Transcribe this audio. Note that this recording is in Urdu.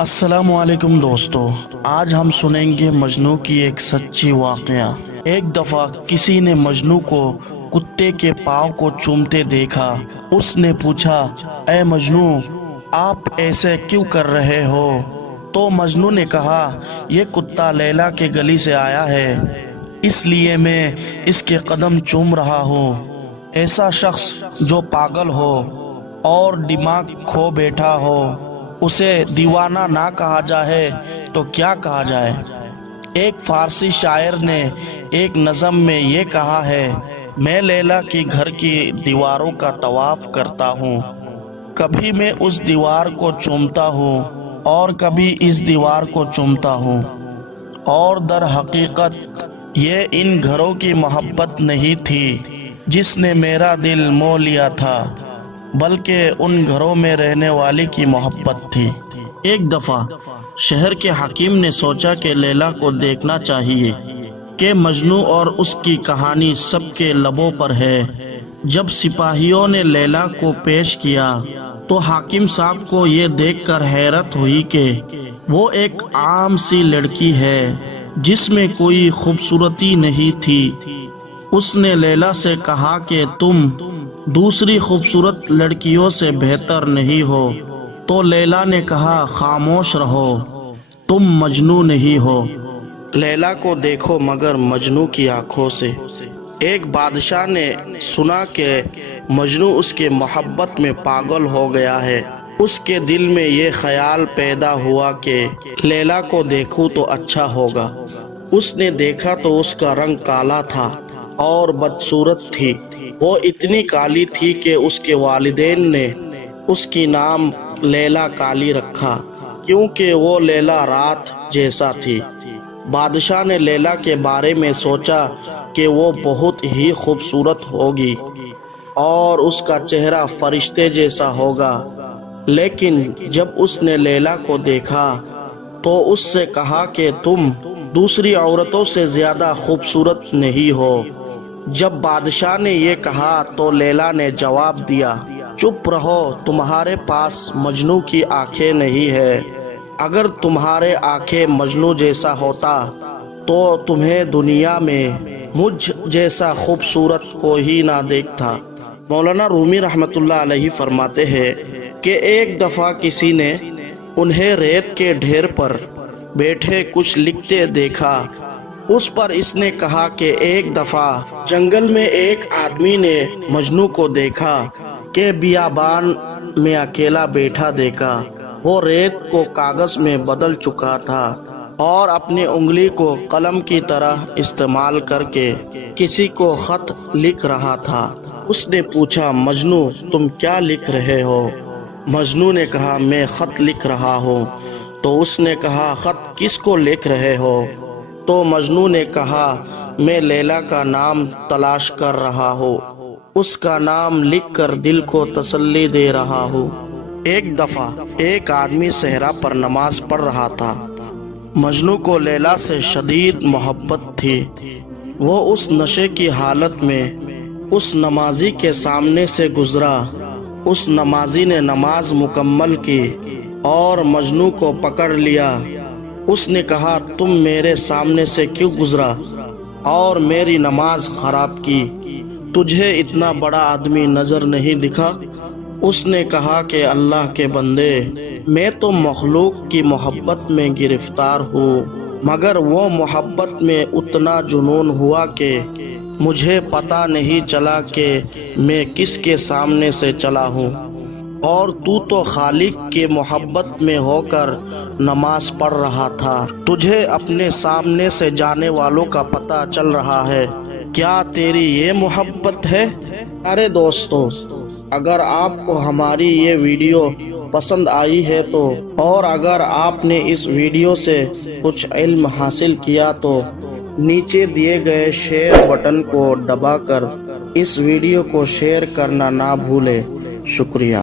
السلام علیکم دوستو، آج ہم سنیں گے مجنو کی ایک سچی واقعہ۔ ایک دفعہ کسی نے مجنو کو کتے کے پاؤں کو چومتے دیکھا۔ اس نے پوچھا، اے مجنو، آپ ایسے کیوں کر رہے ہو؟ تو مجنو نے کہا، یہ کتا لیلا کے گلی سے آیا ہے، اس لیے میں اس کے قدم چوم رہا ہوں۔ ایسا شخص جو پاگل ہو اور دماغ کھو بیٹھا ہو، اسے دیوانہ نہ کہا جائے تو کیا کہا جائے؟ ایک فارسی شاعر نے ایک نظم میں یہ کہا ہے، میں لیلا کی گھر کی دیواروں کا طواف کرتا ہوں، کبھی میں اس دیوار کو چومتا ہوں اور کبھی اس دیوار کو چومتا ہوں، اور در حقیقت یہ ان گھروں کی محبت نہیں تھی جس نے میرا دل مو لیا تھا، بلکہ ان گھروں میں رہنے والی کی محبت تھی۔ ایک دفعہ شہر کے حکیم نے سوچا کہ لیلا کو دیکھنا چاہیے کہ مجنو اور اس کی کہانی سب کے لبوں پر ہے۔ جب سپاہیوں نے لیلا کو پیش کیا تو حاکم صاحب کو یہ دیکھ کر حیرت ہوئی کہ وہ ایک عام سی لڑکی ہے جس میں کوئی خوبصورتی نہیں تھی۔ اس نے لیلا سے کہا کہ تم دوسری خوبصورت لڑکیوں سے بہتر نہیں ہو۔ تو لیلا نے کہا، خاموش رہو، تم مجنو نہیں ہو، لیلا کو دیکھو مگر مجنو کی آنکھوں سے۔ ایک بادشاہ نے سنا کہ مجنو اس کے محبت میں پاگل ہو گیا ہے۔ اس کے دل میں یہ خیال پیدا ہوا کہ لیلا کو دیکھوں تو اچھا ہوگا۔ اس نے دیکھا تو اس کا رنگ کالا تھا اور بدصورت تھی۔ وہ اتنی کالی تھی کہ اس کے والدین نے اس کی نام لیلا کالی رکھا، کیونکہ وہ لیلا رات جیسا تھی۔ بادشاہ نے لیلا کے بارے میں سوچا کہ وہ بہت ہی خوبصورت ہوگی اور اس کا چہرہ فرشتے جیسا ہوگا، لیکن جب اس نے لیلا کو دیکھا تو اس سے کہا کہ تم دوسری عورتوں سے زیادہ خوبصورت نہیں ہو۔ جب بادشاہ نے یہ کہا تو لیلا نے جواب دیا، چپ رہو، تمہارے پاس مجنو کی آنکھیں نہیں ہے۔ اگر تمہارے آنکھیں مجنو جیسا ہوتا تو تمہیں دنیا میں مجھ جیسا خوبصورت کوئی نہ دیکھتا۔ مولانا رومی رحمت اللہ علیہ فرماتے ہیں کہ ایک دفعہ کسی نے انہیں ریت کے ڈھیر پر بیٹھے کچھ لکھتے دیکھا۔ اس پر اس نے کہا کہ ایک دفعہ جنگل میں ایک آدمی نے مجنو کو دیکھا کہ بیابان میں اکیلا بیٹھا دیکھا۔ وہ ریت کو کاغذ میں بدل چکا تھا اور اپنی انگلی کو قلم کی طرح استعمال کر کے کسی کو خط لکھ رہا تھا۔ اس نے پوچھا، مجنو تم کیا لکھ رہے ہو؟ مجنو نے کہا، میں خط لکھ رہا ہوں۔ تو اس نے کہا، خط کس کو لکھ رہے ہو؟ تو مجنو نے کہا، میں لیلا کا نام تلاش کر رہا ہوں، اس کا نام لکھ کر دل کو تسلی دے رہا ہوں۔ ایک دفعہ ایک آدمی صحرا پر نماز پڑھ رہا تھا۔ مجنو کو لیلا سے شدید محبت تھی۔ وہ اس نشے کی حالت میں اس نمازی کے سامنے سے گزرا۔ اس نمازی نے نماز مکمل کی اور مجنو کو پکڑ لیا۔ اس نے کہا، تم میرے سامنے سے کیوں گزرا اور میری نماز خراب کی؟ تجھے اتنا بڑا آدمی نظر نہیں دکھا؟ اس نے کہا کہ اللہ کے بندے، میں تو مخلوق کی محبت میں گرفتار ہوں، مگر وہ محبت میں اتنا جنون ہوا کہ مجھے پتہ نہیں چلا کہ میں کس کے سامنے سے چلا ہوں، اور تو خالق کے محبت میں ہو کر نماز پڑھ رہا تھا۔ تجھے اپنے سامنے سے جانے والوں کا پتہ چل رہا ہے، کیا تیری یہ محبت ہے؟ ارے دوستو، اگر آپ کو ہماری یہ ویڈیو پسند آئی ہے تو، اور اگر آپ نے اس ویڈیو سے کچھ علم حاصل کیا تو نیچے دیے گئے شیئر بٹن کو دبا کر اس ویڈیو کو شیئر کرنا نہ بھولیں۔ شکریہ۔